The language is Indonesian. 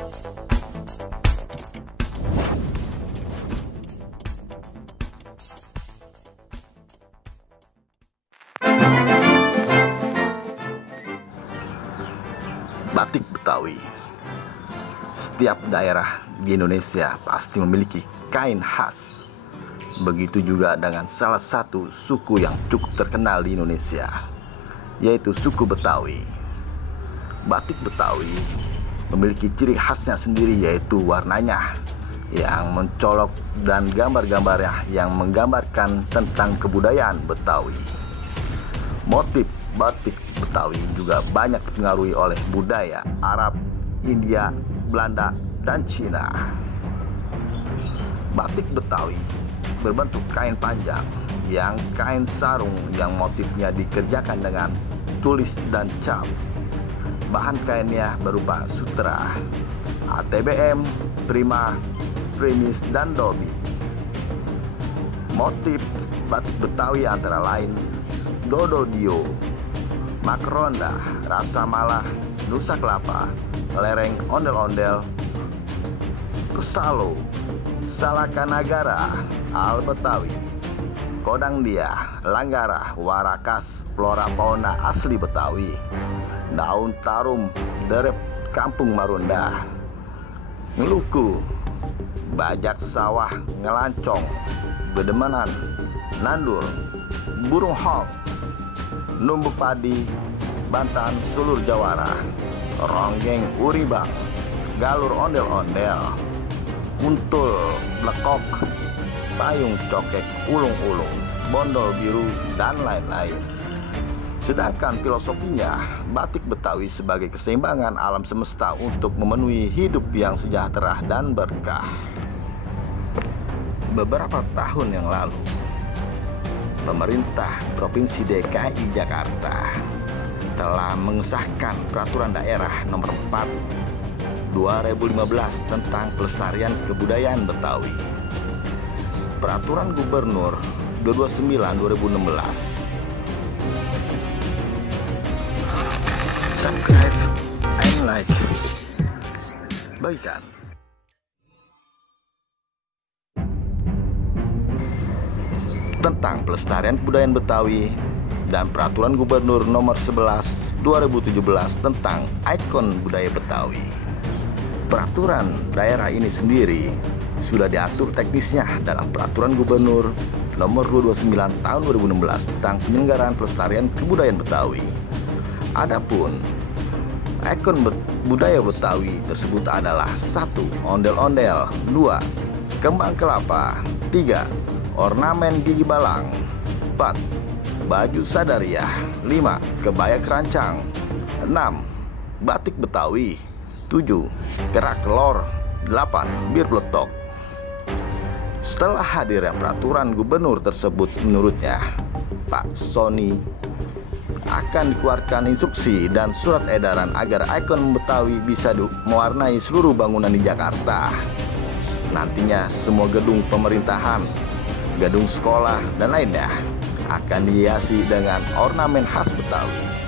Batik Betawi. Setiap daerah di Indonesia pasti memiliki kain khas. Begitu juga dengan salah satu suku yang cukup terkenal di Indonesia, yaitu suku Betawi. Batik Betawi memiliki ciri khasnya sendiri, yaitu warnanya yang mencolok dan gambar-gambarnya yang menggambarkan tentang kebudayaan Betawi. Motif batik Betawi juga banyak dipengaruhi oleh budaya Arab, India, Belanda, dan Cina. Batik Betawi berbentuk kain panjang yang kain sarung yang motifnya dikerjakan dengan tulis dan cap. Bahan kainnya berupa sutra, ATBM, prima, primis, dan dobi. Motif batik Betawi antara lain dododio, makronda, rasa malah, nusa kelapa, lereng ondel-ondel, pesalo, salakanagara, al Betawi, kodang dia, langgara, warakas, flora fauna asli Betawi, daun tarum, derep kampung Marunda, ngeluku, bajak sawah, ngelancong, bedemenan, nandur, burung hong, numbuk padi, bantan sulur jawara, ronggeng uribang, galur ondel-ondel, kuntul blekok, payung cokek, ulung-ulung, bondol biru, dan lain-lain. Sedangkan filosofinya, batik Betawi sebagai keseimbangan alam semesta untuk memenuhi hidup yang sejahtera dan berkah. Beberapa tahun yang lalu, pemerintah Provinsi DKI Jakarta telah mengesahkan Peraturan Daerah Nomor 4 2015 tentang pelestarian kebudayaan Betawi. Peraturan Gubernur 229/2016. Subscribe and like. Bagikan. Tentang pelestarian kebudayaan Betawi dan Peraturan Gubernur Nomor 11 2017 tentang ikon budaya Betawi. Peraturan daerah ini sendiri sudah diatur teknisnya dalam Peraturan Gubernur Nomor 229 Tahun 2016 tentang penyelenggaraan pelestarian kebudayaan Betawi. Adapun ikon budaya Betawi tersebut adalah 1. Ondel-ondel, 2. Kembang kelapa, 3. Ornamen gigi balang, 4. Baju sadariah, 5. Kebaya kerancang, 6. Batik Betawi, 7. Kerak telor, 8. Bir peletok. Setelah hadirnya peraturan gubernur tersebut, menurutnya Pak Sony akan dikeluarkan instruksi dan surat edaran agar ikon Betawi bisa mewarnai seluruh bangunan di Jakarta. Nantinya semua gedung pemerintahan, gedung sekolah, dan lainnya akan dihiasi dengan ornamen khas Betawi.